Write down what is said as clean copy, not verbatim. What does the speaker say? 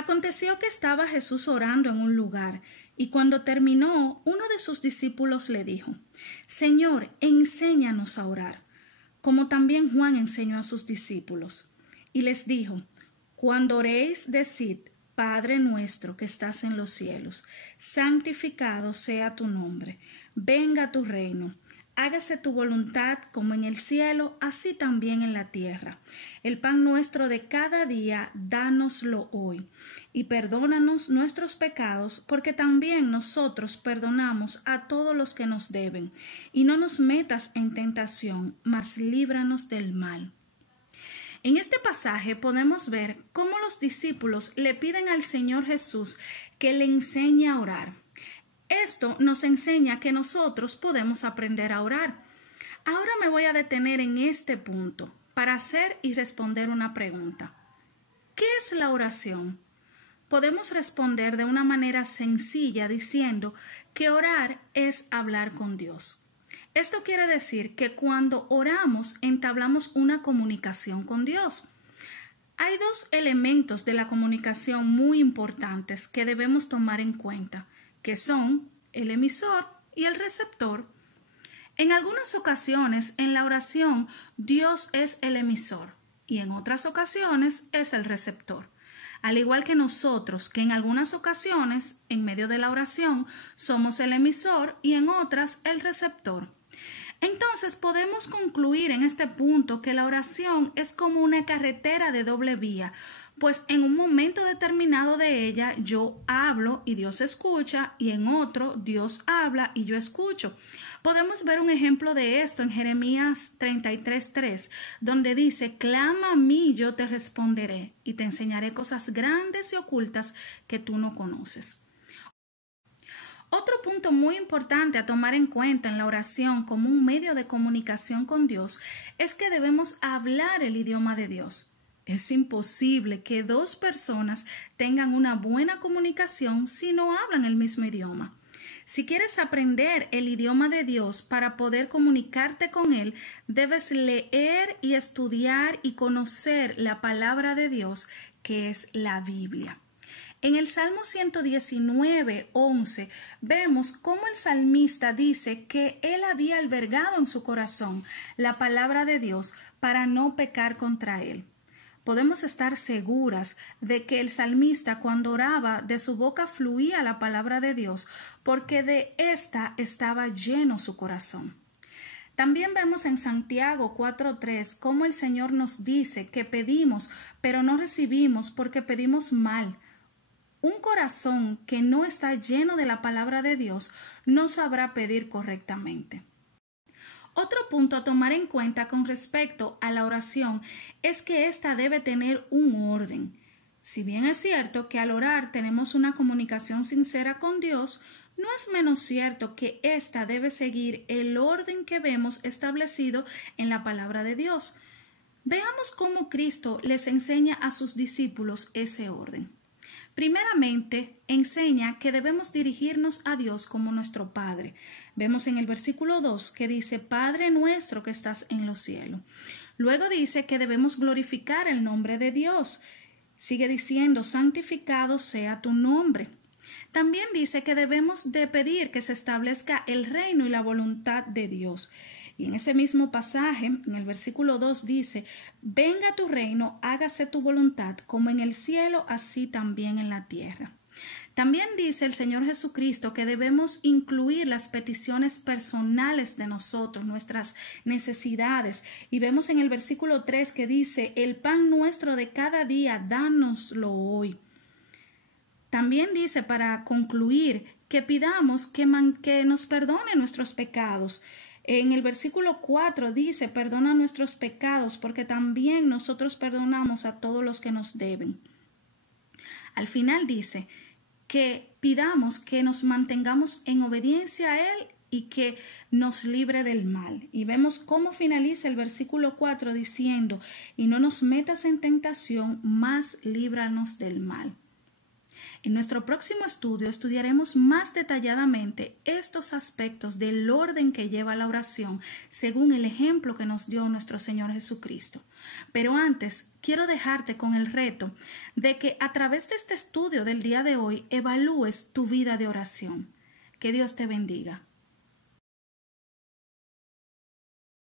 Aconteció que estaba Jesús orando en un lugar, y cuando terminó, uno de sus discípulos le dijo: Señor, enséñanos a orar, como también Juan enseñó a sus discípulos. Y les dijo: Cuando oréis, decid: Padre nuestro que estás en los cielos, santificado sea tu nombre, venga tu reino. Hágase tu voluntad como en el cielo, así también en la tierra. El pan nuestro de cada día, dánoslo hoy. Y perdónanos nuestros pecados, porque también nosotros perdonamos a todos los que nos deben. Y no nos metas en tentación, mas líbranos del mal. En este pasaje podemos ver cómo los discípulos le piden al Señor Jesús que le enseñe a orar. Esto nos enseña que nosotros podemos aprender a orar. Ahora me voy a detener en este punto para hacer y responder una pregunta. ¿Qué es la oración? Podemos responder de una manera sencilla diciendo que orar es hablar con Dios. Esto quiere decir que cuando oramos entablamos una comunicación con Dios. Hay dos elementos de la comunicación muy importantes que debemos tomar en cuenta, que son el emisor y el receptor. En algunas ocasiones en la oración Dios es el emisor y en otras ocasiones es el receptor. Al igual que nosotros, que en algunas ocasiones en medio de la oración somos el emisor y en otras el receptor. Entonces podemos concluir en este punto que la oración es como una carretera de doble vía, pues en un momento determinado de ella yo hablo y Dios escucha, y en otro Dios habla y yo escucho. Podemos ver un ejemplo de esto en Jeremías 33:3, donde dice: Clama a mí, yo te responderé, y te enseñaré cosas grandes y ocultas que tú no conoces. Otro punto muy importante a tomar en cuenta en la oración como un medio de comunicación con Dios es que debemos hablar el idioma de Dios. Es imposible que dos personas tengan una buena comunicación si no hablan el mismo idioma. Si quieres aprender el idioma de Dios para poder comunicarte con Él, debes leer y estudiar y conocer la palabra de Dios, que es la Biblia. En el Salmo 119:11 vemos cómo el salmista dice que él había albergado en su corazón la palabra de Dios para no pecar contra él. Podemos estar seguras de que el salmista, cuando oraba, de su boca fluía la palabra de Dios, porque de ésta estaba lleno su corazón. También vemos en Santiago 4:3 cómo el Señor nos dice que pedimos, pero no recibimos porque pedimos mal. Un corazón que no está lleno de la palabra de Dios no sabrá pedir correctamente. Otro punto a tomar en cuenta con respecto a la oración es que ésta debe tener un orden. Si bien es cierto que al orar tenemos una comunicación sincera con Dios, no es menos cierto que ésta debe seguir el orden que vemos establecido en la palabra de Dios. Veamos cómo Cristo les enseña a sus discípulos ese orden. Primeramente, enseña que debemos dirigirnos a Dios como nuestro Padre. Vemos en el versículo 2 que dice: Padre nuestro que estás en los cielos. Luego dice que debemos glorificar el nombre de Dios. Sigue diciendo: santificado sea tu nombre. También dice que debemos de pedir que se establezca el reino y la voluntad de Dios. Y en ese mismo pasaje, en el versículo 2 dice: venga tu reino, hágase tu voluntad, como en el cielo, así también en la tierra. También dice el Señor Jesucristo que debemos incluir las peticiones personales de nosotros, nuestras necesidades. Y vemos en el versículo 3 que dice: el pan nuestro de cada día, dánoslo hoy. También dice, para concluir, que pidamos que nos perdone nuestros pecados. En el versículo 4 dice: perdona nuestros pecados, porque también nosotros perdonamos a todos los que nos deben. Al final dice que pidamos que nos mantengamos en obediencia a Él y que nos libre del mal. Y vemos cómo finaliza el versículo 4 diciendo: y no nos metas en tentación, mas líbranos del mal. En nuestro próximo estudio estudiaremos más detalladamente estos aspectos del orden que lleva la oración según el ejemplo que nos dio nuestro Señor Jesucristo. Pero antes, quiero dejarte con el reto de que a través de este estudio del día de hoy evalúes tu vida de oración. Que Dios te bendiga.